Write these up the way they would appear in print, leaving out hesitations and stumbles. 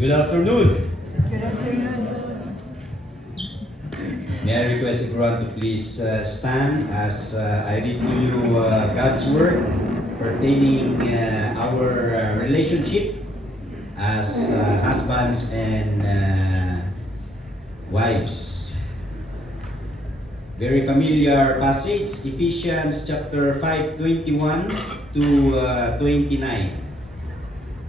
Good afternoon. Good afternoon. May I request everyone to please stand as I read to you God's Word pertaining our relationship as husbands and wives. Very familiar passage, Ephesians chapter 5:21 to 29.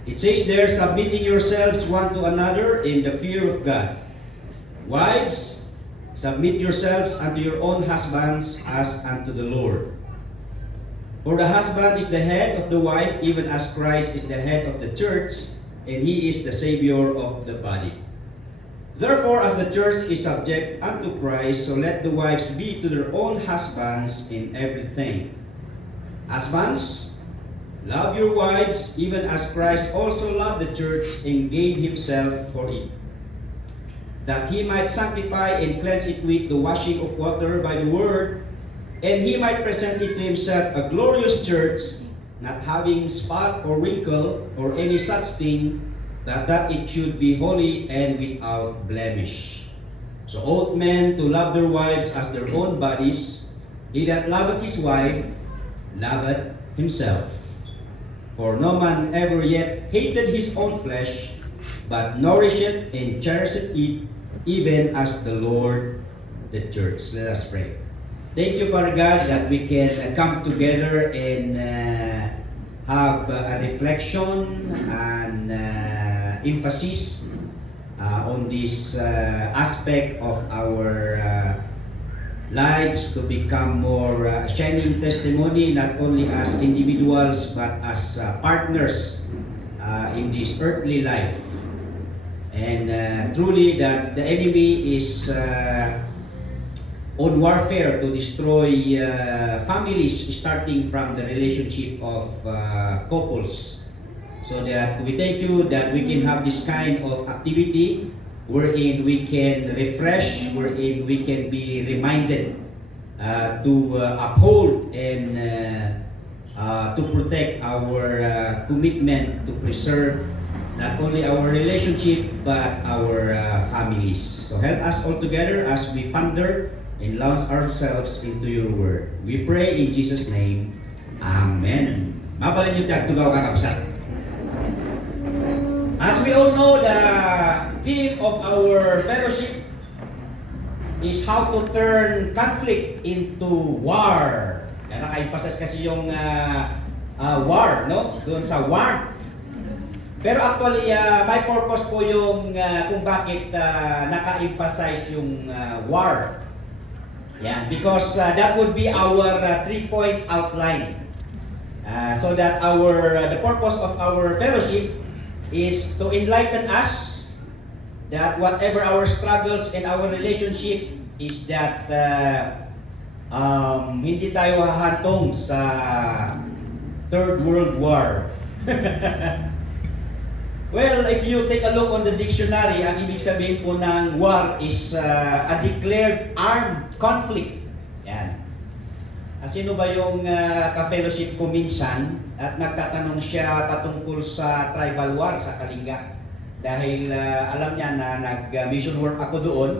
It says there, submitting yourselves one to another in the fear of God. Wives, submit yourselves unto your own husbands as unto the Lord. For the husband is the head of the wife, even as Christ is the head of the church, and he is the Savior of the body. Therefore, as the church is subject unto Christ, so let the wives be to their own husbands in everything. Husbands, love your wives, even as Christ also loved the church and gave himself for it, that he might sanctify and cleanse it with the washing of water by the word, and he might present it to himself a glorious church, not having spot or wrinkle or any such thing, but that it should be holy and without blemish. So ought men to love their wives as their own bodies. He that loveth his wife loveth himself. For no man ever yet hated his own flesh, but nourisheth and cherisheth it, even as the Lord the church. Let us pray. Thank you, Father God, that we can come together and have a reflection and emphasis on this aspect of our lives to become more shining testimony, not only as individuals but as partners in this earthly life. And truly that the enemy is on warfare to destroy families, starting from the relationship of couples. So that we thank you that we can have this kind of activity wherein we can refresh, wherein we can be reminded to uphold and to protect our commitment to preserve not only our relationship but our families. So help us all together as we ponder and launch ourselves into your word. We pray in Jesus' name. Amen. Mabalin niyo tayo tugaw kakabsat. As we all know, the theme of our fellowship is how to turn conflict into war. Kaya naka-emphasize kasi yung war, no? Doon sa warmth. Pero actually, my purpose po yung kung bakit naka-emphasize yung war. Yan, because that would be our 3-point outline. So that the purpose of our fellowship is to enlighten us that whatever our struggles and our relationship is that hindi tayo hahantong sa Third World War. Well, if you take a look on the dictionary, ang ibig sabihin po ng war is a declared armed conflict. Yan. Sino ba yung ka-fellowship ko minsan at nagtatanong siya patungkol sa tribal war sa Kalinga? Dahil alam niya na nag-mission work ako doon.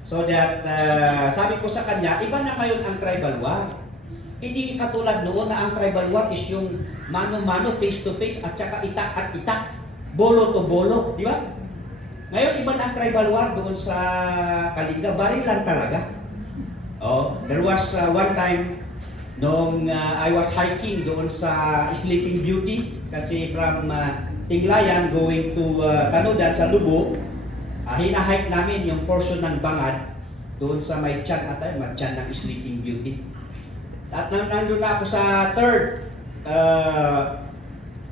So that sabi ko sa kanya, iba na ngayon ang tribal war. Hindi katulad noon na ang tribal war is yung mano-mano, face-to-face at saka itak at itak. Bolo to bolo, di ba? Ngayon iba na ang tribal war doon sa Kalinga, barilan talaga. Oh, there was one time nung I was hiking doon sa Sleeping Beauty kasi from Tinglayan going to Tanudan sa Lubo, hinahike namin yung portion ng Bangad doon sa may tiyan ng Sleeping Beauty. At nandun na ako sa third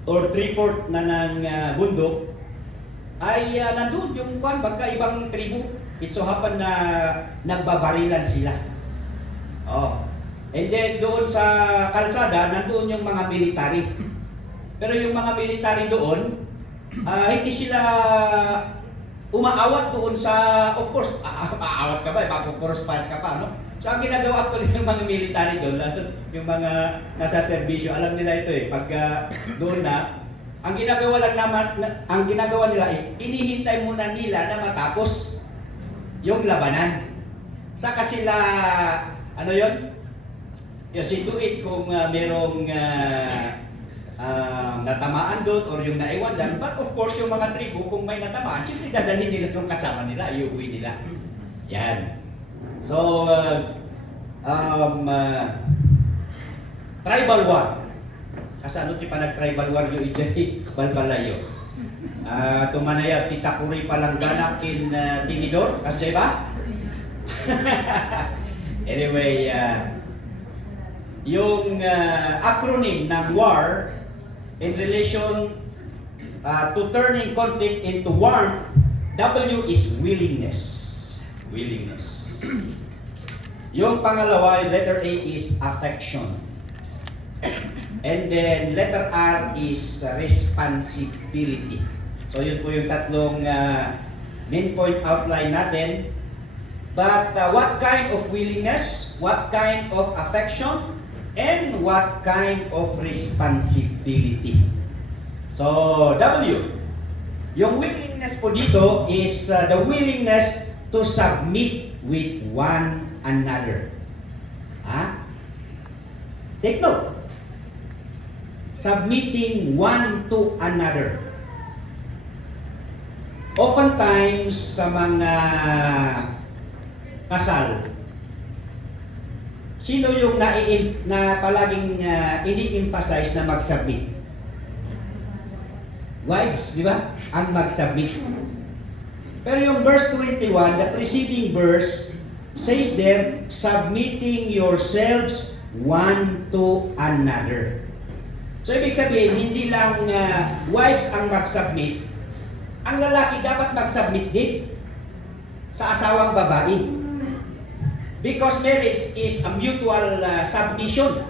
or 3/4 na ng bundok, ay nandun yung ibang tribu. It so happen na nagbabarilan sila. Oh. And then doon sa kalsada, nandoon yung mga military. Pero yung mga military doon, hindi sila umaawat doon sa, of course, aawat ka ba, mapupurus-fire ka pa, no? So ang ginagawa actually ng mga military doon, yung mga nasa serbisyo, alam nila ito pag doon na, Ang ginagawa lang naman, ang ginagawa nila is inihintay muna nila na matapos yung labanan. Saka sila, ano yon? Yung situit kung merong natamaan doon or yung naiwan doon. But of course, yung mga tribo, kung may natamaan, siyempre dadalhin nila yung kasama nila, iuwi nila. Yan. So, tribal war. Kasano ti pa nag-tribal war yung ijay balbalayo. Tumanaya, titakuri palang ganakin tinidor. Kasya ba? Anyway, yung acronym ng war in relation to turning conflict into warmth, W is willingness. Willingness. Yung pangalawa, letter A is affection. And then letter R is responsibility. So yun po yung tatlong main point outline natin. But what kind of willingness, what kind of affection, and what kind of responsibility? So W, yung willingness po dito is the willingness to submit with one another. Take note. Submitting one to another. Oftentimes sa mga kasal, sino yung na palaging ini-emphasize na mag-submit? Wives, di ba? Ang mag-submit. Pero yung verse 21, the preceding verse says there, submitting yourselves one to another. So, ibig sabihin, hindi lang wives ang mag-submit, ang lalaki dapat mag-submit din sa asawang babae. Because marriage is a mutual submission.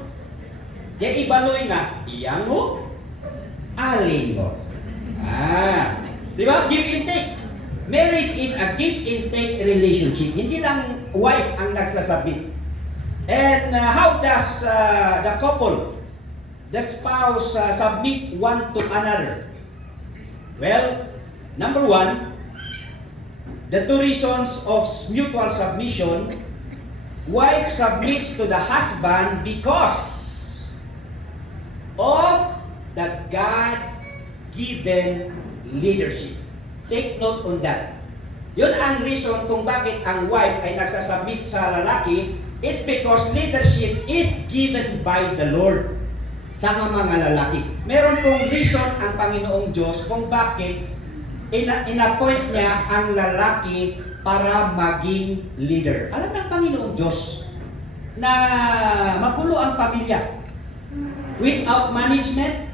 Kaya ibaloy nga, iyang mo, alin mo. Di ba? Give and take. Marriage is a give and take relationship. Hindi lang wife ang nagsasubmit. And how does the couple, the spouse submit one to another? Well, number one, the two reasons of mutual submission. Wife submits to the husband because of the God-given leadership. Take note on that. Yun ang reason kung bakit ang wife ay nagsasubmit sa lalaki. It's because leadership is given by the Lord sa mga lalaki. Meron pong reason ang Panginoong Diyos kung bakit in-appoint niya ang lalaki para maging leader. Alam ng Panginoong Diyos na magulo ang pamilya without management,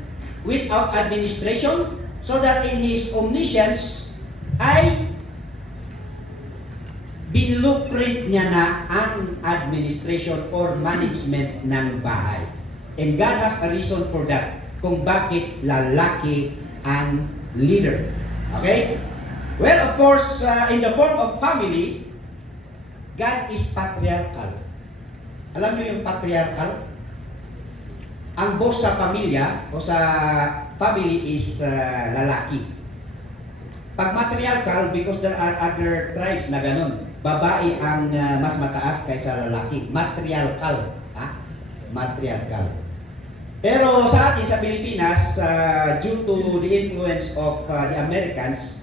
without administration, so that in His omniscience ay binluprint niya na ang administration or management ng bahay. And God has a reason for that, kung bakit lalaki ang leader. Okay? Well, of course, in the form of family, God is patriarchal. Alam niyo yung patriarchal? Ang boss sa pamilya o sa family is lalaki. Pag matriarchal, because there are other tribes na ganun, babae ang mas mataas kaysa lalaki. Matriarchal. Matriarchal. Pero sa atin, sa Pilipinas, due to the influence of the Americans,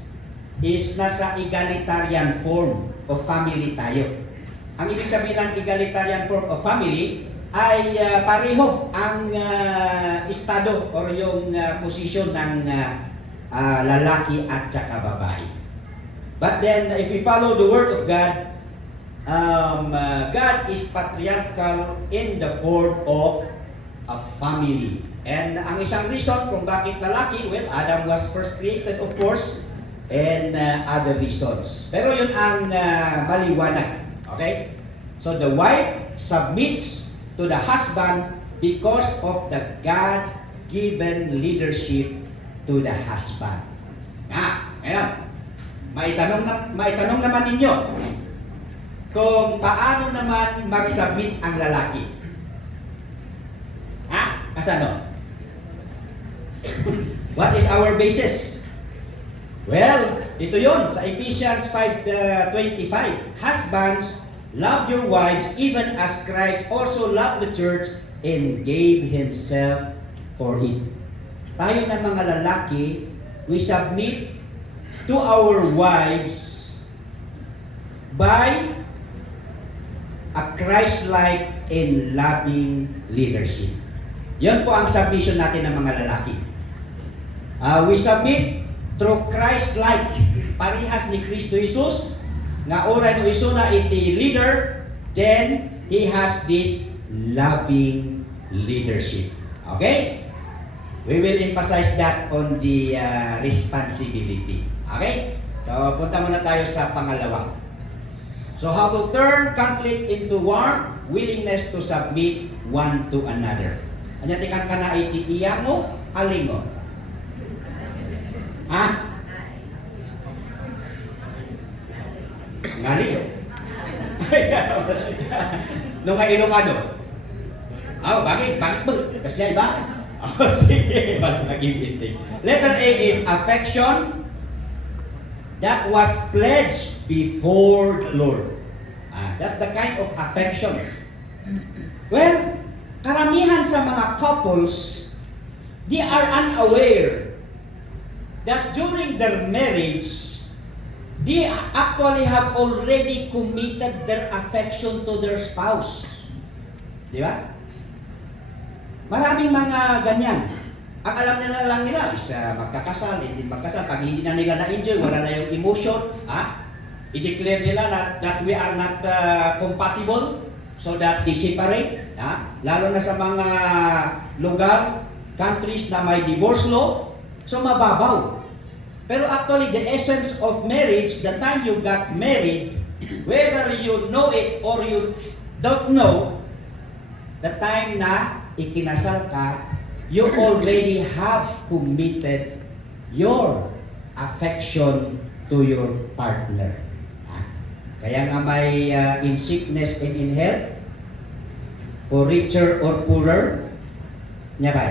is nasa egalitarian form of family tayo. Ang ibig sabihin ng egalitarian form of family ay pareho ang estado or yung posisyon ng lalaki at saka babae. But then, if we follow the Word of God, God is patriarchal in the form of a family. And ang isang reason kung bakit lalaki, well, Adam was first created, of course, and other reasons. Pero yun ang maliwanag. Okay? So the wife submits to the husband because of the God-given leadership to the husband. Ngayon, maitanong naman ninyo kung paano naman mag-submit ang lalaki. Kasano? What is our basis? Well, ito yon sa Ephesians 5:25. Husbands, love your wives even as Christ also loved the church and gave Himself for it. Tayo na mga lalaki, we submit to our wives by a Christ-like and loving leadership. Yan po ang submission natin ng mga lalaki. We submit through Christ-like. Parihas ni Kristo Jesus, nga oray no iso na iti leader, then He has this loving leadership. Okay? We will emphasize that on the responsibility. Okay? So, punta muna tayo sa pangalawa. So, how to turn conflict into warm willingness to submit one to another. Anya tikan kana iti iya mo, alingo. Ha? Ngali. Nung nga Ilocano. Bakit ba? Kasi iba? Sige, basta nag-ibig. Letter A is affection that was pledged before the Lord. That's the kind of affection. Well, karamihan sa mga couples, they are unaware that during their marriage, they actually have already committed their affection to their spouse. Di ba? Maraming mga ganyan. Ang alam nila lang nila is magkakasal, hindi magkasal. Pag hindi na nila na-enjoy, wala na yung emotion, i-declare nila that we are not compatible, so that they separate. Lalo na sa mga lugar, countries na may divorce law, so mababaw. Pero actually, the essence of marriage, the time you got married, whether you know it or you don't know, the time na ikinasal ka, you already have committed your affection to your partner. Kaya nga may in sickness and in health, for richer or poorer, niya ba?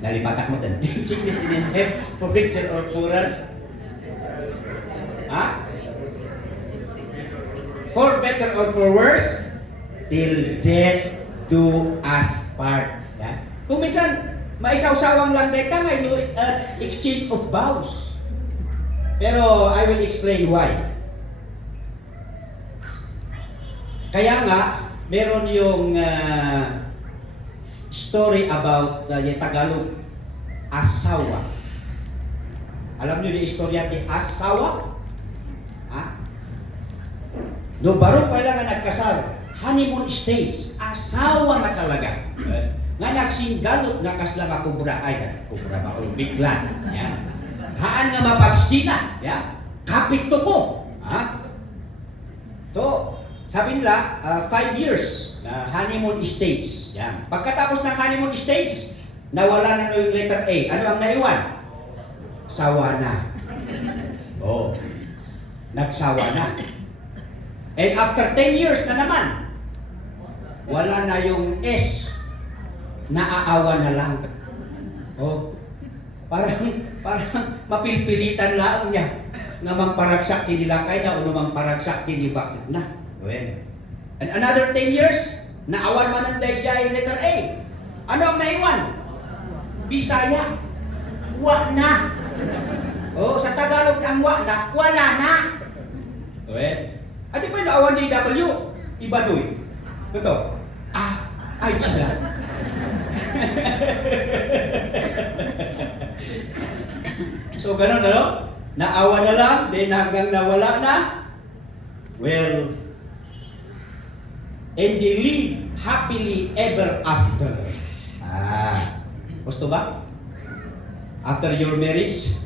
Nalipatak mo din. In sickness and in health, for richer or poorer. For better or for worse, till death do us part. Yan. Kung minsan, maisaw-sawang lang deta nga, exchange of vows. Pero I will explain why. Kaya nga, meron yung story about yung Tagalog, asawa. Alam niyo yung istorya ni asawa? No, baru pa lang nga nagkasal, honeymoon stage, asawa na talaga. Nga nagsinggalot nga kasla nga kubra, kubra ba o biglan. Yan. Haan nga mapagsina, yan. Kapito ko. So, sabi nila, 5 years na honeymoon stage. Yan. Pagkatapos ng honeymoon stage, nawala na yung letter A. Ano ang naiwan? Sawa na. Nagsawa na. And after 10 years na naman, wala na yung S, naaawa na lang. Parang mapilpilitan lang niya nga magparagsak kini lakay na o magparagsak kini bakit na. Well, and another 10 years, naawan man ang dayjay letter A. Ano ang naiwan? Bisaya. Wa na. Sa Tagalog ang wa na, wala na. Well, ano ba yung naawan ni W? Ibaduy. Ito. Ay sila. So, ganun, ano? Naawa na lang, then hanggang nawala na. Well, and they live happily ever after. Gusto ba? After your marriage,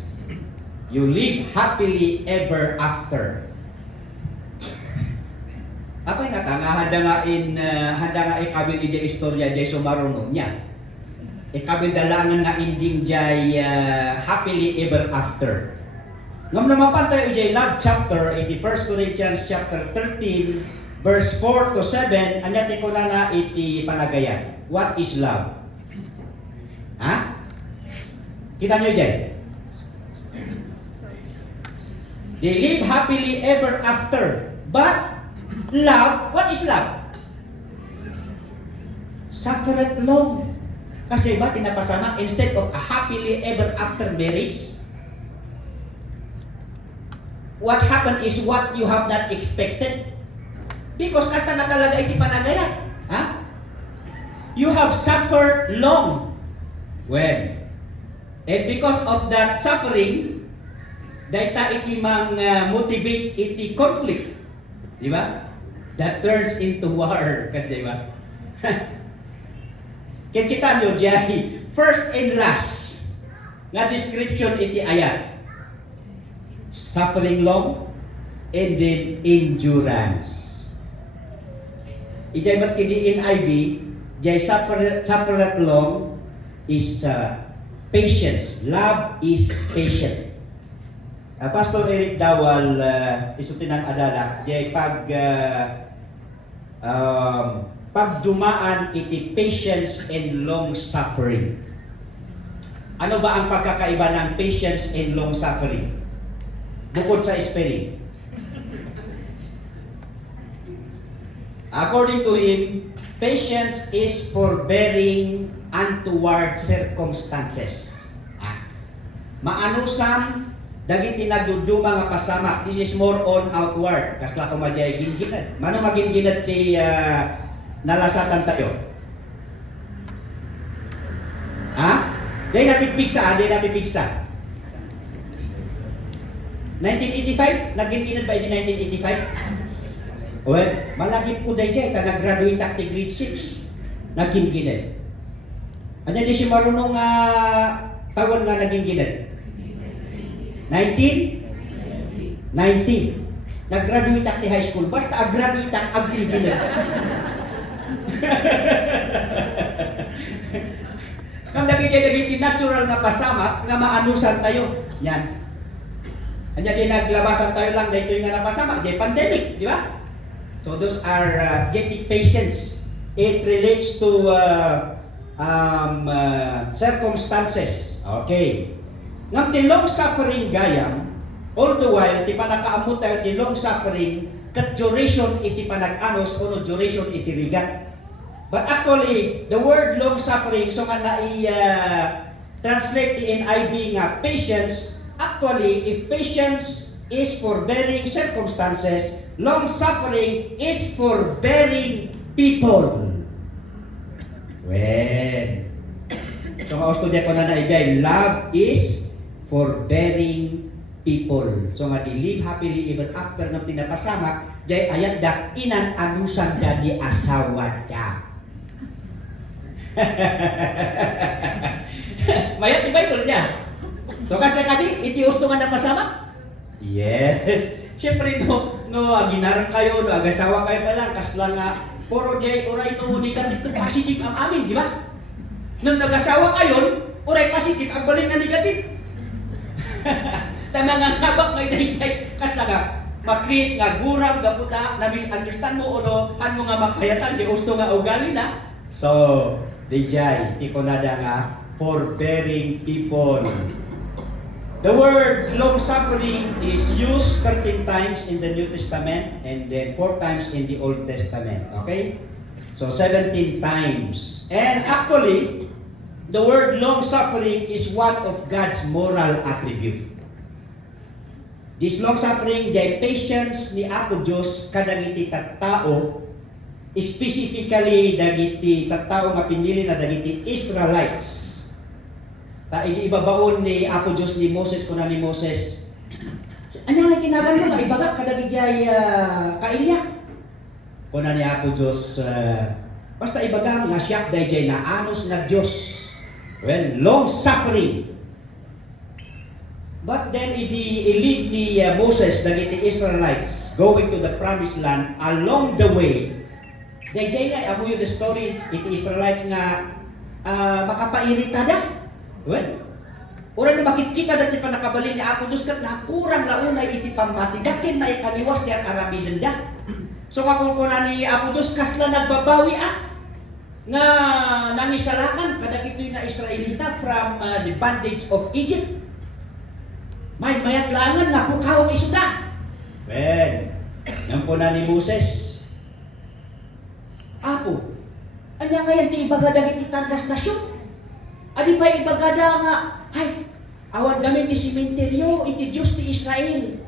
you live happily ever after. Apay nga handa nga ikabil ija istorya jay sumaruno niya. Ikabil dalangan nga ending jay happily ever after. Ngam naman tayo ijay love chapter 1 Corinthians chapter 13 verse 4 to 7 anyati ko na iti panagayan. What is love? Ha? Kita nyo dyan? They live happily ever after. But love, what is love? Suffereth long. Kasi ba tinapasama, instead of a happily ever after marriage, what happened is what you have not expected. Because kasta na talaga iti panagayat. Ha? You have suffered long. When? And because of that suffering, dahita iti mang motivate iti conflict. Di ba? That turns into war. Kasi di ba? Kaya kita nyo diyan, first and last nga description iti ayat. Suffering long and then endurance. Ijay mat kini NIV, jay suffereth long is patience. Love is patient. Pastor Eric Dawal, isutin ng adala, jay pagdumaan iti patience and long suffering. Ano ba ang pagkakaiba ng patience and long suffering? Bukod sa spelling. According to him, patience is forbearing untoward circumstances. Maanusam dagiti nagduduma nga pasama. This is more on outward. Kasla ko madjay ginginad. Mano nga ginginad ti nalasatan tayo? Ha? Day napipigsa, day napipigsa. 1985? Nagginginad ba iti 1985? Well, malagip ko day jay, ka nag-graduate acti grade 6. Nagginginad. Ano di si marunong tawon nga nagginginad? 19? Nag-graduate acti high school. Basta ag-graduate acti ginginad. Kung nagiging natural nga pasama, nga maanusan tayo. Yan. Anya di naglabasan tayo lang dahil ito yung nga napasama. Di pandemic, di ba? So those are getting patience. It relates to circumstances. Okay. Ngam ti long suffering gayam, all the while, ti panakaamot tayo ti long suffering, kat duration iti panag-anos, o duration iti rigat. But actually, the word long suffering, so nga translate in NIV nga patience, actually, if patience is forbearing circumstances, long suffering is forbearing people. When? So kaustudya ko na ijay, love is forbearing people. So nga di live happily even after ng tinapasama, jay ayat da inan anusan da di asawa da. Mayat di Bible niya. So kasi kadi iti usto nga napasama? Yes. Siyempre no aginarang kayo, no agasawa kayo pa lang, kasla nga puro jay oray no negative positive ang amin, di ba? Nung nagasawa kayo, oray positive ang balik nga negative. Tama nga habak may dayjay kasla nga makrit nga gurab nga puta na misunderstand mo ano ano nga makayatan di gusto nga ugali na. So dayjay ti kunada nga forbearing people. The word long suffering is used 13 times in the New Testament and then 4 times in the Old Testament. Okay? So 17 times. And actually, the word long suffering is one of God's moral attribute. This long suffering, jay patience ni Apo Diyos kadagiti tattao, specifically dagiti tattao nga pinili na dagiti Israelites. Ibabaon ni Apo Diyos ni Moses kuna ni Moses. Ano nga kinagan mo nga ibaga kadagiti jay kailya. Kuna ni Apo Diyos basta ibaga nga siya dayjay na anos na Diyos. Well, long suffering. But then i-lead ni Moses dagiti Israelites going to the promised land. Along the way, dayjay nga amo yung story iti Israelites nga makapairitada. Well, oran na makikita dati pa nakabalin ni Apo Diyos kat nakurang launay iti pamati. Dakin may kaliwas di ang Arabi nanda. So kung kuna ni Apo Diyos kasla nagbabawi nga nangisalakan kadagitoy nga Israelita from the bondage of Egypt. May mayatlangan nga pukawang isuda. Well, yan po na ni Moses. Apo, anya ngayon ti ibaga dagiti tandas nasyon. Adi pa ibagada nga, ay, awan gamit ti simenteryo, iti Diyos ti Israel.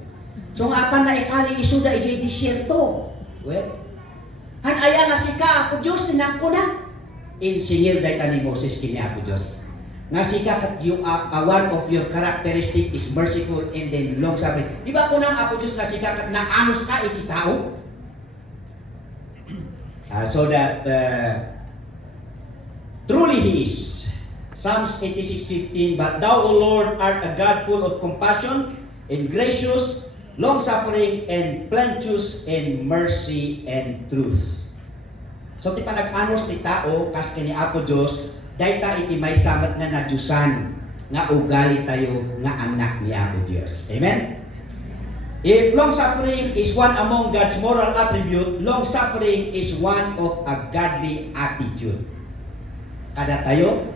So nga apan na ikali isuda iti disyerto. Well, Han aya nga sika ako Diyos, tinangko na. insingil day ta ni Moses kini Apo Diyos. Nga sika kat you one of your characteristic is merciful and then long suffering. Di ba kunang Apo Diyos nga sika kat naanos ka iti tao? So that truly He is. Psalms 86:15, but Thou, O Lord, art a God full of compassion and gracious, long-suffering, and plenteous in mercy and truth. So ti panag-anos ti tao kas kini Apo Dios, dayta iti may samat nga nadyusan nga ugali tayo nga anak ni Apo Dios. Amen. If long-suffering is one among God's moral attribute, long-suffering is one of a godly attitude. Kada tayo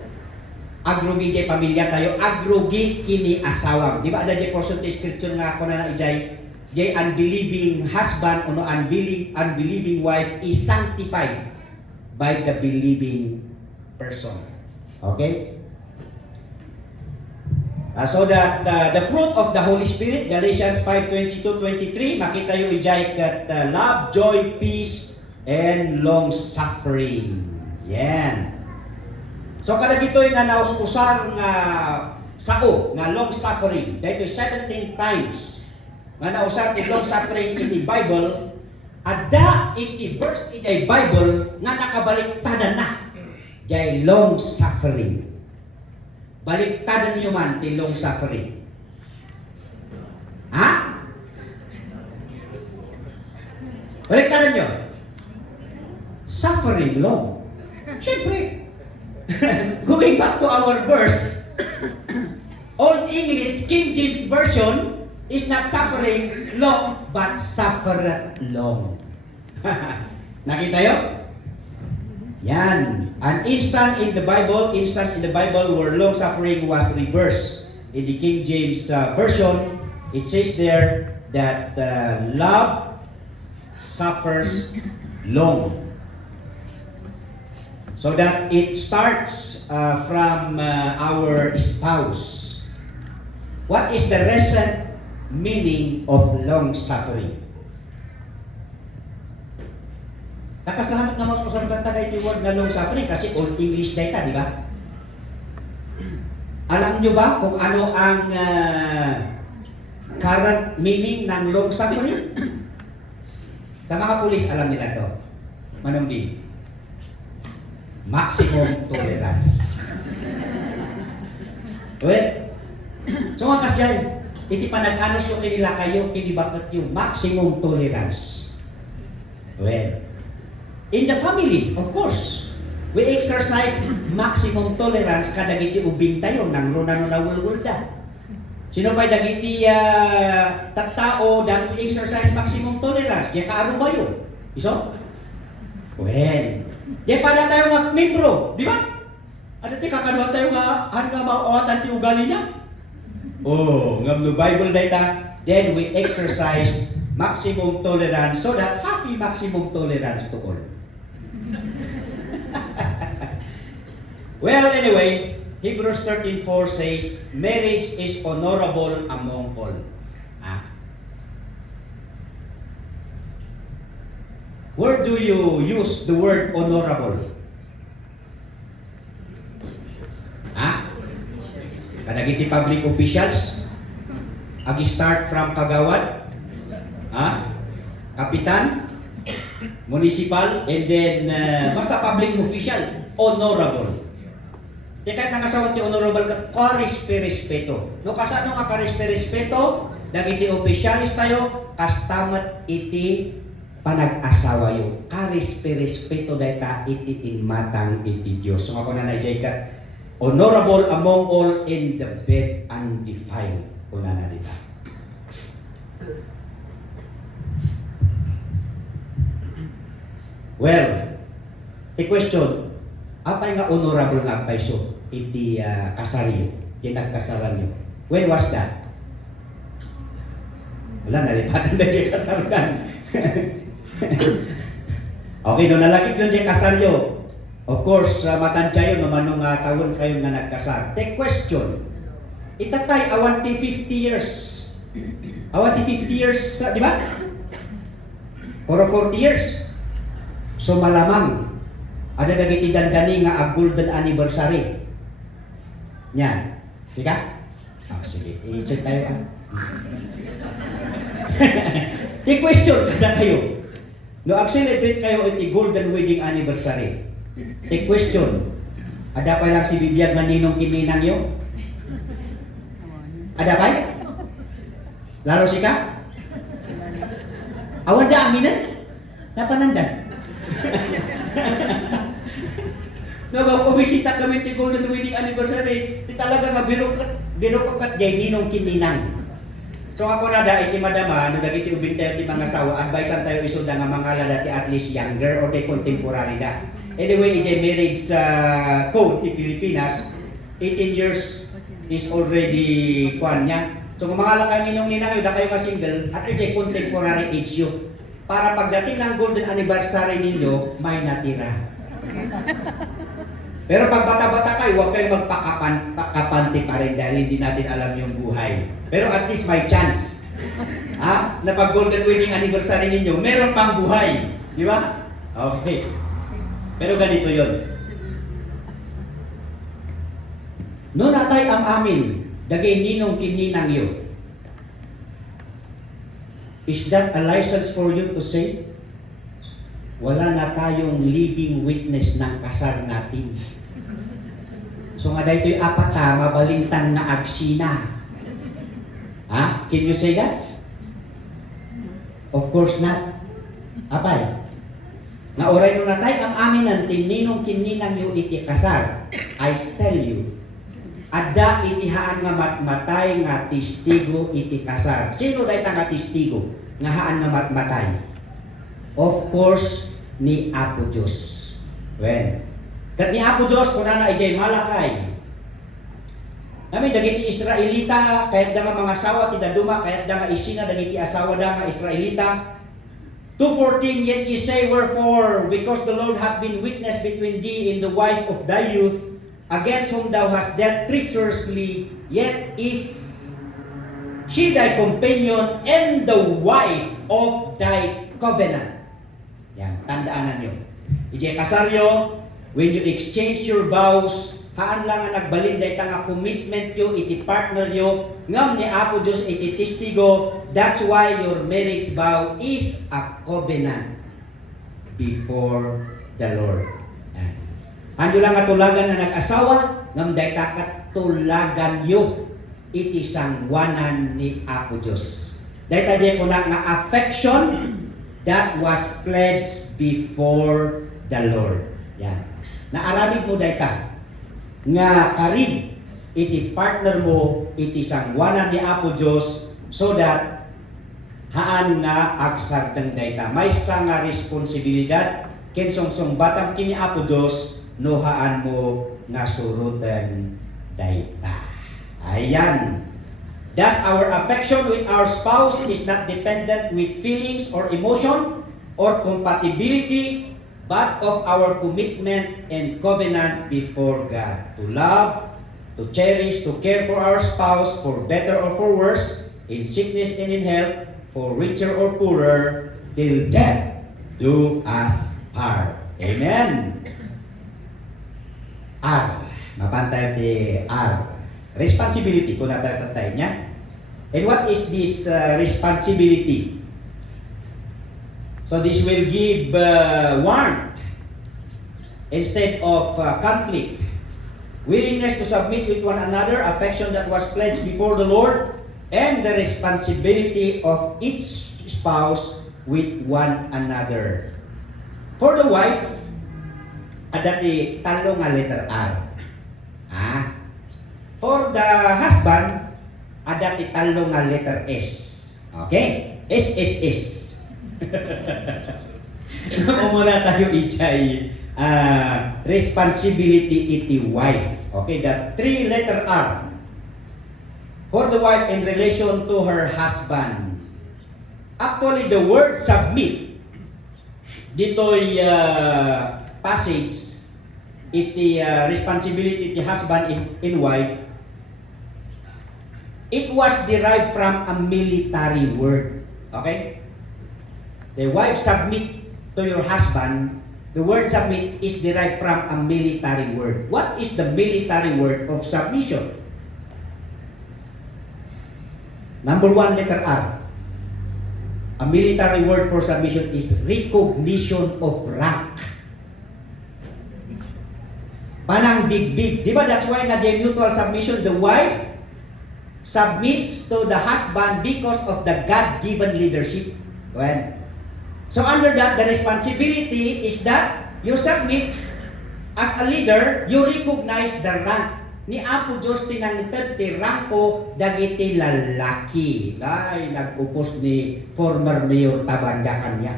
agrugi jay pamilya tayo, agrugi kini asawam. Di ba ada jay portion ti scripture nga ako na ijay, jay unbelieving husband o no unbelieving wife is sanctified by the believing person. Okay? So that the fruit of the Holy Spirit, Galatians 5:22-23, makita yung ijay kat love, joy, peace, and long suffering. Yan. So kada gitoy nga nauskusar nga sao nga long suffering, dahito 17 times nga nausar ti long suffering in the Bible, ada iti verse iti Bible nga nakabaliktadan na jay long suffering. Baliktadan niyo man ti long suffering. Ha? Baliktadan niyo. Suffering long. Siyempre. Going back to our verse, Old English, King James Version is not suffering long, but suffereth long. Nakita yun? Yan. An instance in the Bible where long suffering was reversed. In the King James Version, it says there that love suffers long. So that it starts from our spouse. What is the recent meaning of long suffering? Nakasalamat naman sa kanta na iti word na long suffering kasi Old English data, di ba? Alam nyo ba kung ano ang current meaning ng long suffering? Sa mga pulis, alam nila to. Manong din. Maximum tolerance. Well, so mga kasyan, iti panag-anos yung kanila kayo, kinibakat yung maximum tolerance. Well, in the family, of course, we exercise maximum tolerance kada giti ubing tayo nang runa na wulwulda. Sino pa dagiti tattao dahil exercise maximum tolerance, kaya kaaro ba yun? Iso? Well, di pala tayo nga membro, di ba? Ano ti kakanuha tayo nga hanga maawatan ti ugali niya? Oh, ngam no Bible data, then we exercise maximum tolerance so that happy maximum tolerance to all. Well, anyway, Hebrews 13:4 says, marriage is honorable among all. Where do you use the word honorable? Kadagiti public officials, agi-start from kagawad, kapitan, municipal, and then basta public official, honorable. Teka nangasawan ti honorable ka respeto. No kasano nga respeto, dagiti officialis tayo, kastamat iti panag-asawa yo. Respeto dayta iti inmatang iti Dios. So ako na naijay kat honorable among all in the bed undefiled. Kuna na dita. Well, the question, Apay nga honorable nga paiso iti kasaryo, kinagkasaran nyo. When was that? Wala, nalipatan na dyan kasaran. Okay, no nalagip yun dyan kasaryo. Of course, matansya yun, manong taon kayo nga nagkasar. Take question. Itatay, awanti 50 years. Awanti 50 years, di ba? Or 40 years. So malamang, ada dagiti dandani nga a golden anniversary. Yan. Sika? Sige. I-check tayo. Take question kada kayo. No, celebrate kayo iti golden wedding anniversary. Take question. Ada pa lang si bibiyag nga ninong kiminang yo? Ada pa? Laro sika? Awan da aminan? Napanandan? No, bumisita kami ti golden wedding anniversary, ti talaga nga birokat jay ninong kiminang. So ako na da iti madama, no dagiti ubin tayo ti mga asawa, advisean tayo isunda nga mga lalaki at least younger or ti contemporary da. Anyway, iti marriage code ti Pilipinas, 18 years is already kuan niya. So kung mga lakay ninong ninang da kayo ka single, at least contemporary age yun. Para pagdating ng golden anniversary ninyo, may natira. Pero pag bata-bata kayo, huwag kayong magpakapante pa rin dahil hindi natin alam yung buhay. Pero at least may chance. Na pag golden wedding anniversary ninyo, meron pang buhay. Di ba? Okay. Pero ganito yon. No natay ang amin, dagay ninong kininang yun. Is that a license for you to say? Wala na tayong living witness ng kasal natin. So nga dahil ito'y apat mabalintang na agsina. Can you say that? Of course not. Apay. Nga oray nung natay ang amin ang tininong kininang yu iti kasal. I tell you, ada itihaan nga matmatay nga testigo iti kasal. Sino dahi nga testigo nga haan nga matmatay? Of course, ni Apo Diyos. When? Kat ni Apo Diyos, kung na ijay malakay. Namin, dagiti Israelita, kahit da nga mga asawa, ti daduma, kahit da nga isina, dagiti asawa da nga Israelita. 2:14, yet ye say, wherefore, because the Lord hath been witness between thee and the wife of thy youth, against whom thou hast dealt treacherously, yet is she thy companion and the wife of thy covenant. Yan, tandaanan nyo. Ije kasaryo, when you exchange your vows, haan lang nga nagbalinday ta nga commitment yo, iti partner yo, ngam ni Apo Diyos iti testigo, that's why your marriage vow is a covenant before the Lord. Yan. Anyo lang nga tulagan na nag-asawa, ngam day ta katulagan yo, iti sangwanan ni Apo Diyos. Day ta di ko na nga affection, that was pledged before the Lord. Yan. Naaramid mo dahi ka nga karig iti partner mo iti sangwanan ni Apo Diyos so that haan nga agsagtang dahi ta. May nga responsibilidad kinsongsong batang kini Apo Diyos no haan mo nga surutan dahi ta. Ayan. Thus, our affection with our spouse is not dependent with feelings or emotion or compatibility, but of our commitment and covenant before God. To love, to cherish, to care for our spouse, for better or for worse, in sickness and in health, for richer or poorer, till death do us part. Amen. R. Mapantay di R. Responsibility, kung natatay niya. And what is this responsibility? So this will give warmth instead of conflict. Willingness to submit with one another, affection that was pledged before the Lord, and the responsibility of each spouse with one another. For the wife, adati talo nga letter R. For the husband, adati talo nga letter S. Okay? S. Muna tayo ichay responsibility iti wife. Okay, the 3-letter R. For the wife in relation to her husband. Actually, the word submit, dito'y passage, iti responsibility iti husband in wife, it was derived from a military word. Okay? The wife submit to your husband. The word submit is derived from a military word. What is the military word of submission? Number 1, letter R. A military word for submission is recognition of rank. Panang big. Di ba? That's why na the mutual submission, the wife submits to the husband because of the God-given leadership. Well, so under that, the responsibility is that you submit as a leader, you recognize the rank. Ni Apo Diyos tinangitan ti ranko dagiti lalaki. Ay, nag-upos ni former Mayor Tabandakan niya.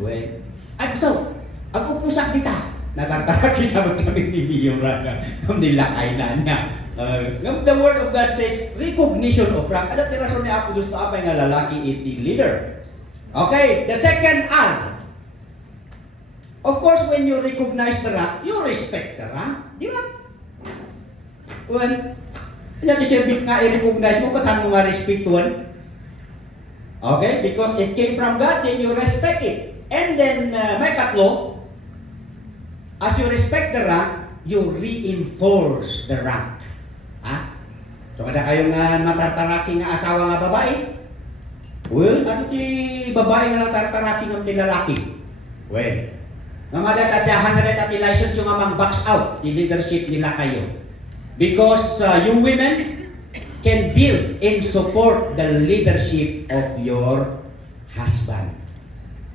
Well, ay gusto, ag-upusak dita. Natataraki sa kami ni Mayor Raka. Nilakay na niya. The word of God says, recognition of rank. Ano ti rason ni Apo Diyos na apay nga lalaki iti leader? Okay, the second R. Of course, when you recognize the rank, you respect the rank. Di ba? Well, yan isibig nga i-recognize mo, katang mo nga respetuan. Okay? Because it came from God, then you respect it. And then, may katlo, as you respect the rank, you reinforce the rank. Ha? So, kada kayong matartaraki nga asawa nga babae, well, ano ti babae nga natartaraki ng ti lalaki? Well, nga madagadahan na rin ti license yung amang box out, the leadership nila kayo. Because you women can build and support the leadership of your husband.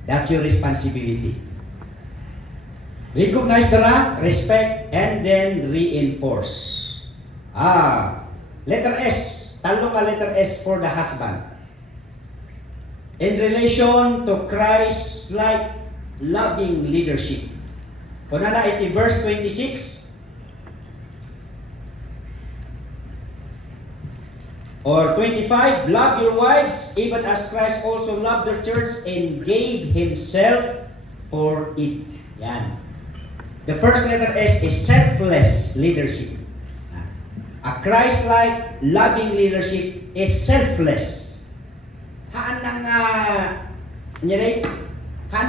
That's your responsibility. Recognize the rank, respect, and then reinforce. Letter S. Talo ka letter S for the husband. In relation to Christ-like loving leadership. Kung na iti verse 26, or 25, love your wives, even as Christ also loved the church and gave Himself for it. Yan. The first letter S is selfless leadership. A Christ-like loving leadership is selfless. Haan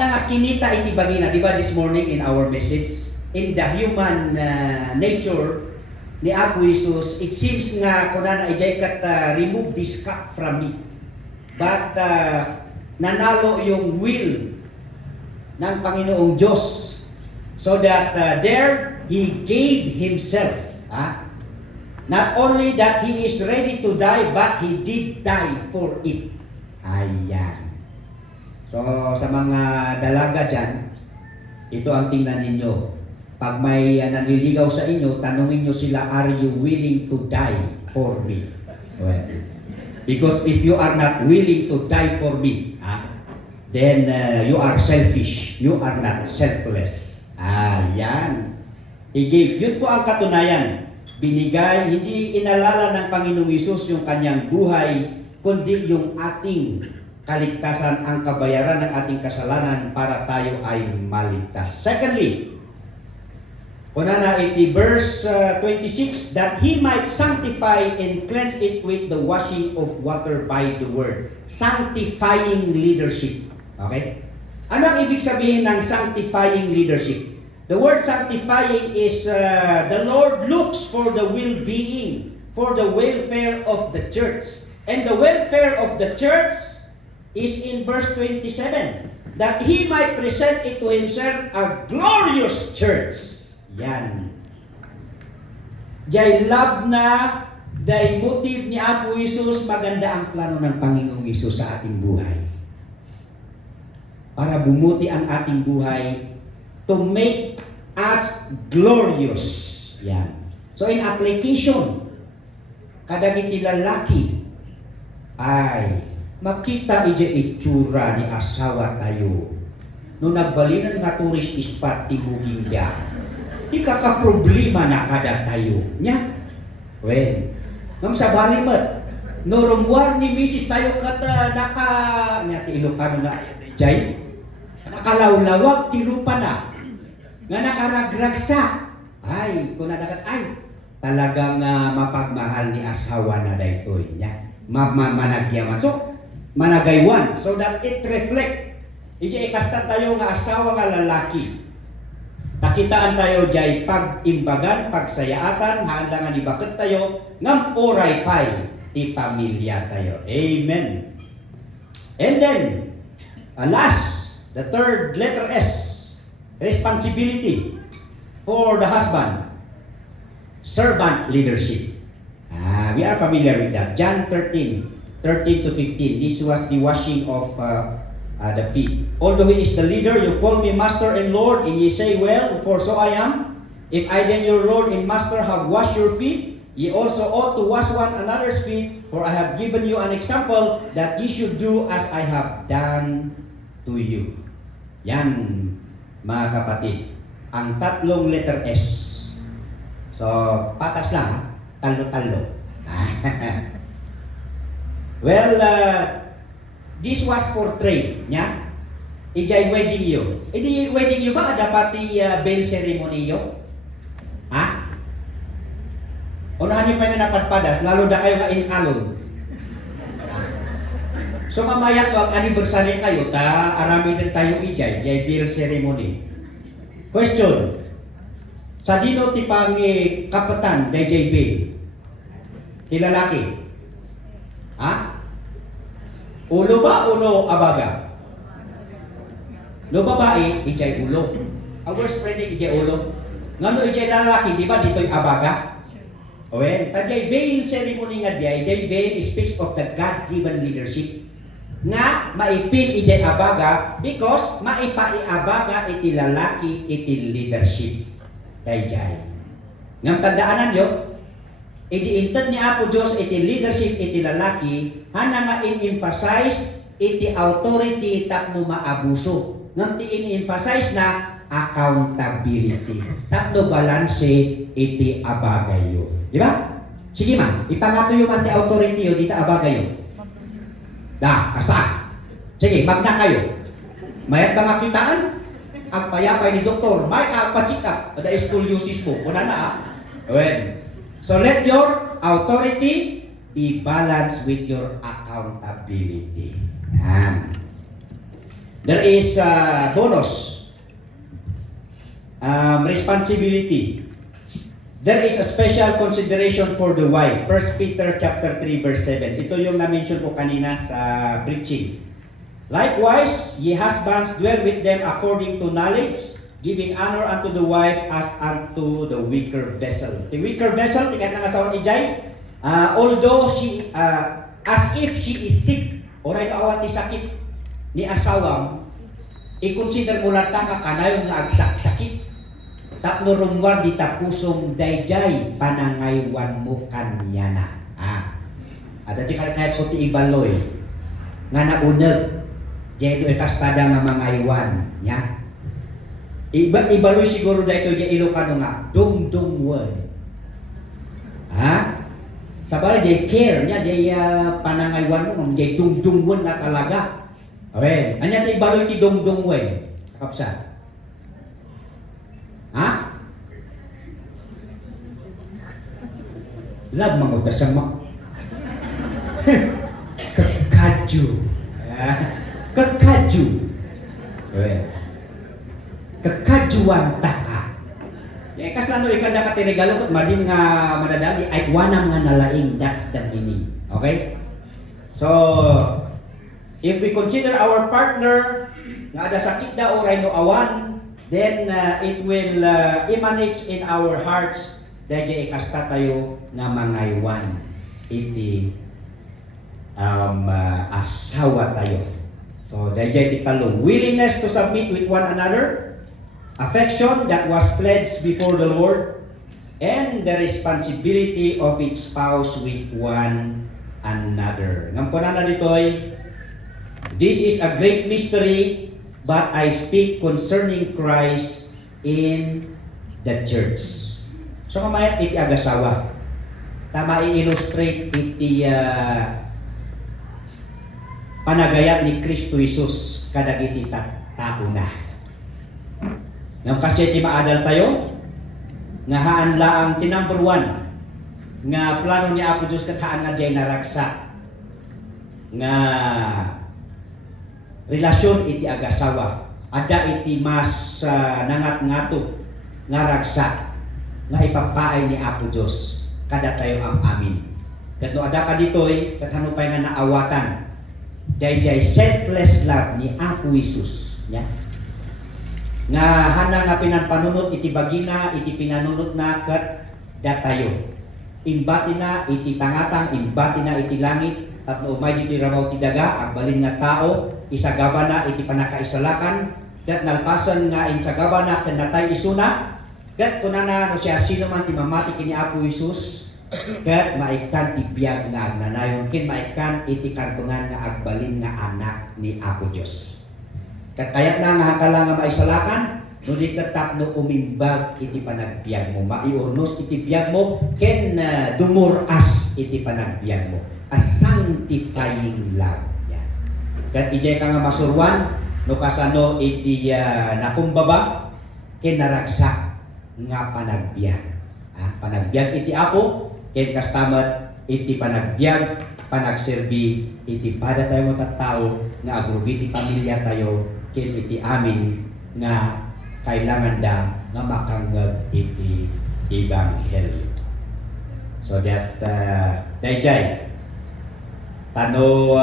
nga kinita iti bagina, di ba this morning in our message, in the human nature, ni Apo Jesus, it seems nga kung na ijay kat remove this cup from me. But nanalo yung will ng Panginoong Diyos. So that there, He gave Himself. Not only that He is ready to die, but He did die for it. Ayan. So sa mga dalaga dyan, ito ang tingnan ninyo. Pag may nanliligaw sa inyo, tanungin nyo sila, are you willing to die for me? Well, because if you are not willing to die for me, then you are selfish. You are not selfless. Yan. Yun po ang katunayan. Binigay, hindi inalala ng Panginoong Hesus yung kanyang buhay, kundi yung ating kaligtasan, ang kabayaran ng ating kasalanan para tayo ay maligtas. Secondly, Kunana iti verse 26, that He might sanctify and cleanse it with the washing of water by the word. Sanctifying leadership. Okay? Ano ang ibig sabihin ng sanctifying leadership? The word sanctifying is the Lord looks for the well-being, for the welfare of the church. And the welfare of the church is in verse 27, that He might present it to Himself a glorious church. Yan. Jay love na, day motive ni Apo Jesus, maganda ang plano ng Panginoong Hesus sa ating buhay. Para bumuti ang ating buhay, to make us glorious. Yan. So in application, kadagiti lalaki ay makita iti itsura ni asawa tayo. no nagbalinan nga tourist spot tibuging dia. Di kaka-problema na kada tayo. Nya? Well, ngam sa balimat, no rumwar ni Mrs. tayo kata nya ti Ilocano na jay, nakalawlawag ti lupa na, nga nakaragragsa. Ay, kung nadakat, ay, talagang mapagmahal ni asawa na daytoy nya. Managyaman. So, managaywan. So that it reflect. Iji ikasta tayo nga asawa nga lalaki. Takitaan tayo jay pag-imbagan, pagsayaatan, handa nga nibakit tayo, ngam oray pay, ti pamilya tayo. Amen. And then, last, the third letter S, responsibility for the husband. Servant leadership. We are familiar with that. John 13 to 15. This was the washing of the feet. Although he is the leader, you call me master and Lord, and ye say, well, for so I am. If I then your Lord and master have washed your feet, ye also ought to wash one another's feet, for I have given you an example that ye should do as I have done to you. Yan, mga kapatid. Ang tatlong letter S. So, patas lang, ha? Talo-talo. Well, this was for trade, nya? Ijay wedding yo. Idi wedding yo ba dapat veil ceremony yo? Ha? Unahan niyo pa na napadpadas, lalo da kayo nga inkalon. So mamaya to ang anniversary kayo, arami din tayo ijay veil ceremony. Question. Sa dino ti pangi kapatan DJ veil. Ti lalaki. Ha? Ulo ba ulo abaga? No babae, ijay ulo. Our spreading ijay ulo. Ngano ijay lalaki, di ba dito'y abaga? Owen, tajay veil ceremony nga dijay veil speaks of the God-given leadership. Nga maipin ijay abaga because maipaiabaga iti lalaki iti leadership. Dijay. Ngam tandaanan yo, iti inted ni Apo Diyos iti leadership iti lalaki, hana nga in-emphasize iti authority tapno maabuso. Ngam ti in-emphasize na accountability. Tapno balanse iti abagayo. Di ba? Sige man, ipangatuyo man ti authority yo dita abagayo. Asa? Sige, magna kayo. Mayat ba makitaan? Ang payapay ni doktor, may pa-check up, ada scoliosis mo. Una na When. So let your authority be balanced with your accountability. Yan. There is a bonus. Responsibility. There is a special consideration for the wife. 1 Peter chapter 3 verse 7. Ito yung na-mention ko kanina sa preaching. Likewise, ye husbands dwell with them according to knowledge, giving honor unto the wife as unto the weaker vessel. The weaker vessel, tikat ng asawa ni Jai, although she, as if she is sick, oray no awat ti sakit ni asawam, i-consider mo lang ka kanayon nga agsak-sakit. Tapno rumwar di tapusong dayjay panangaywan mo kanyana. At ati kahit ko ti ibaloy, nga naunag, Diyan ito kastada nga mga iwan niya. Ibaloy siguro dahito diyan Ilocano nga, dung-dung-wan. Ha? Sabali, diyan care niya, diyan panangaywan mo, diyan dung-dung-wan na talaga. Okay, anya tayo ibaloy ti dung-dung-wan. Kapsa. Ha? Love mga utasang kakadyo. Kakadyo. Kakadjuan taka. Ya kas lano ikanda ka regalo ket madim nga madadali ay wanam nga nalaing, that's the meaning. Okay? So if we consider our partner nga ada sakit da oray no awan, then it will emanate in our hearts dahil ikasta tayo nga mangaywan iti asawa tayo. So, dahil ti palo, willingness to submit with one another, affection that was pledged before the Lord, and the responsibility of its spouse with one another. Ngampuna na ditoy, this is a great mystery but I speak concerning Christ in the church. So kamayat iti agasawa. Tama i-illustrate iti panagayat ni Kristo Jesus kadagiti tao na. Ngam kasi iti maadal tayo, nga haan laang ti number 1 nga plano ni Apo Diyos kat haan nga diay naragsa nga relasyon iti agasawa. Ada iti mas nangat-ngato nga ragsa nga ipapaay ni Apo Diyos kada tayo ang amin. Kat no ada ka ditoy kat hano pay nga naawatan dayjay selfless love ni Apo Jesus nya. Nga hana nga pinanpanunot iti bagina iti pinanunot na kat datayo. Imbati na iti tangatang, imbati na iti langit, tapno umay dito rabaw ti daga, ang balin nga tao, isagaba na iti panakaisalakan, kat nalpasan nga insagaba na kanatay isuna, kat kunana no siya sino man ti mamati kini Apo Jesus, kat maikan ti biyag nga agnanayon, kin maikan iti karbengan nga agbalin nga anak ni Apo Dios. Kat kayat na nga hakala nga maisalakan, no di katapno umimbag iti panagbiag mo, maiurnos iti biag mo, ken dumuras iti panagbiag mo. A sanctifying love. Yan. Kat ijay ka nga masurwan, no kasano iti nakumbaba, ken naragsak nga panagbiag. Panagbiag iti Apo, ken kastamat iti panagbiag, panagserbi iti pada tayo mo tattao nga agrugi iti pamilya tayo, ken iti amin nga kailangan da nga makanggag iti ebanghelyo. So that dayjay tano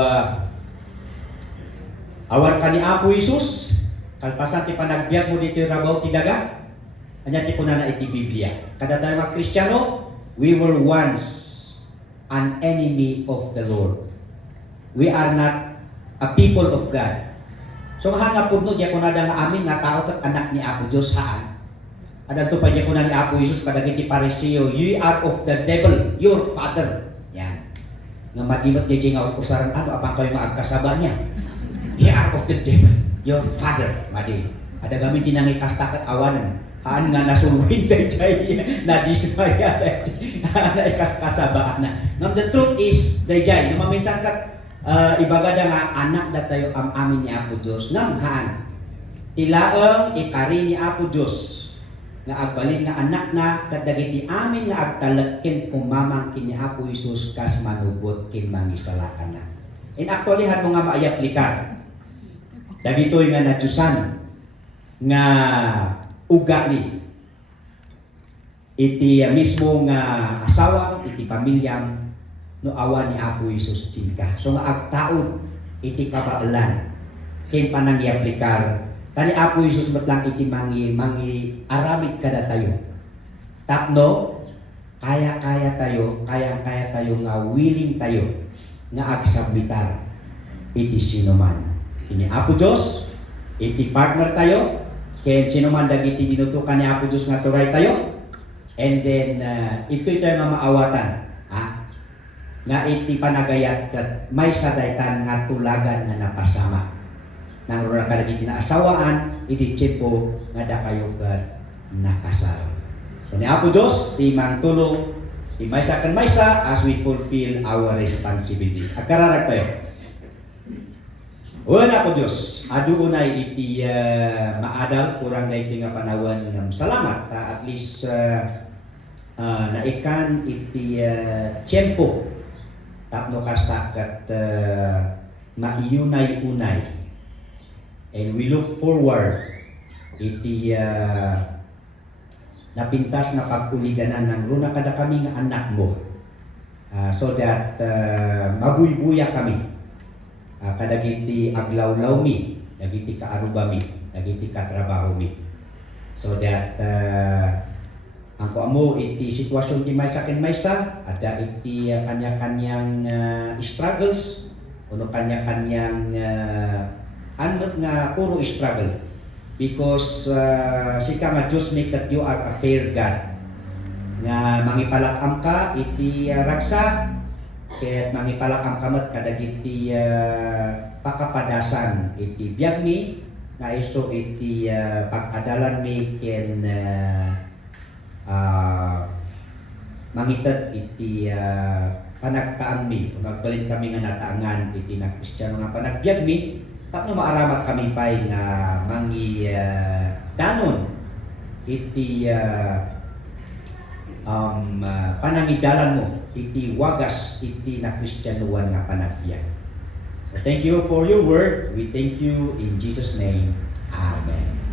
awan ka ni Apo Jesus kalpasan ti panagbiag mo dito rabaw ti daga anya ti kunana iti Biblia. Kada tayo mga Kristiyano, we were once an enemy of the Lord. We are not a people of God. So hanga pudno diya kunada nga amin nga tao ket anak ni Apo Dios haan. Adto pa diya kunan ni Apo Jesus kadagiti Pariseo, you are of the devil, your father. Yan. Nga madimot diya nga usaran ano apang kayo maagkasaba niya. You are of the devil, your father. Madi. Ada gamin tinangi kasta ket awanan. Haan nga nasuwin dayjay na dismaya na ikaskasabaan na. Now the truth is dayjay no maminsan kat ibagada nga anak datayo am amin ni Apo Dios namhaan tilaeng ikari ni Apo Dios nga agbalin nga anak na kadagiti amin nga agtalagken kumamang kini Apo Jesus kas manubot kin mangisalakan na. In actually han mo nga maayaplikar dagitoy nga nadyusan nga ugali iti mismo nga asawa iti pamilyang no awa ni Apo Jesus tinka. So nga agtaod iti kabaalan ken panangiaplikar tani Apo Jesus metlang iti mangi aramid kada tayo. Tapno kaya tayo nga willing tayo nga agsabmitar iti sinuman. Kini Apo Dios iti partner tayo ken sinuman dagiti dinutukan ni Apo Dios nga turay tayo. And then ito'y tayo nga maawatan. Nga iti panagayat kat may sadaytan nga tulagan nga napasama. Nang runa kadagiti na asawaan, iti tsepo nga da kayo kat nakasal. So ni Apo Dios, imang tulong, maysa kan maysa as we fulfill our responsibilities. Agkararag tayo. O Apo Dios, aduunay iti maadal, kurang na iti nga panawan ng salamat. At least naikan iti tiyempo tapno kasta kat maiyunay-unay. And we look forward iti napintas na pagkuliganan ng runa kada kami nga anak mo so that mabuy-buya kami kadagiti aglawlaw mi, dagiti kaaruba mi, dagiti katrabaho mi. So that angko amo iti sitwasyon ti maysa ken maysa ada iti kanya-kanyang struggles uno kanya-kanyang anot nga puro struggle because sika nga Dios make that you are a fair God nga mangipalakam ka iti ragsa ket mangipalakam kamet kadagiti pakapadasan iti biag mi na iso iti pag-adalan mi ken mangited iti panagtaan mi o nagbalin kami nga nataangan iti na Kristiyano nga panagbiag mi tapno maaramat kami pay nga mangi danon iti panangidalan mo iti wagas iti na Kristiyanuan nga panagbiag. So thank you for your word. We thank you in Jesus' name. Amen.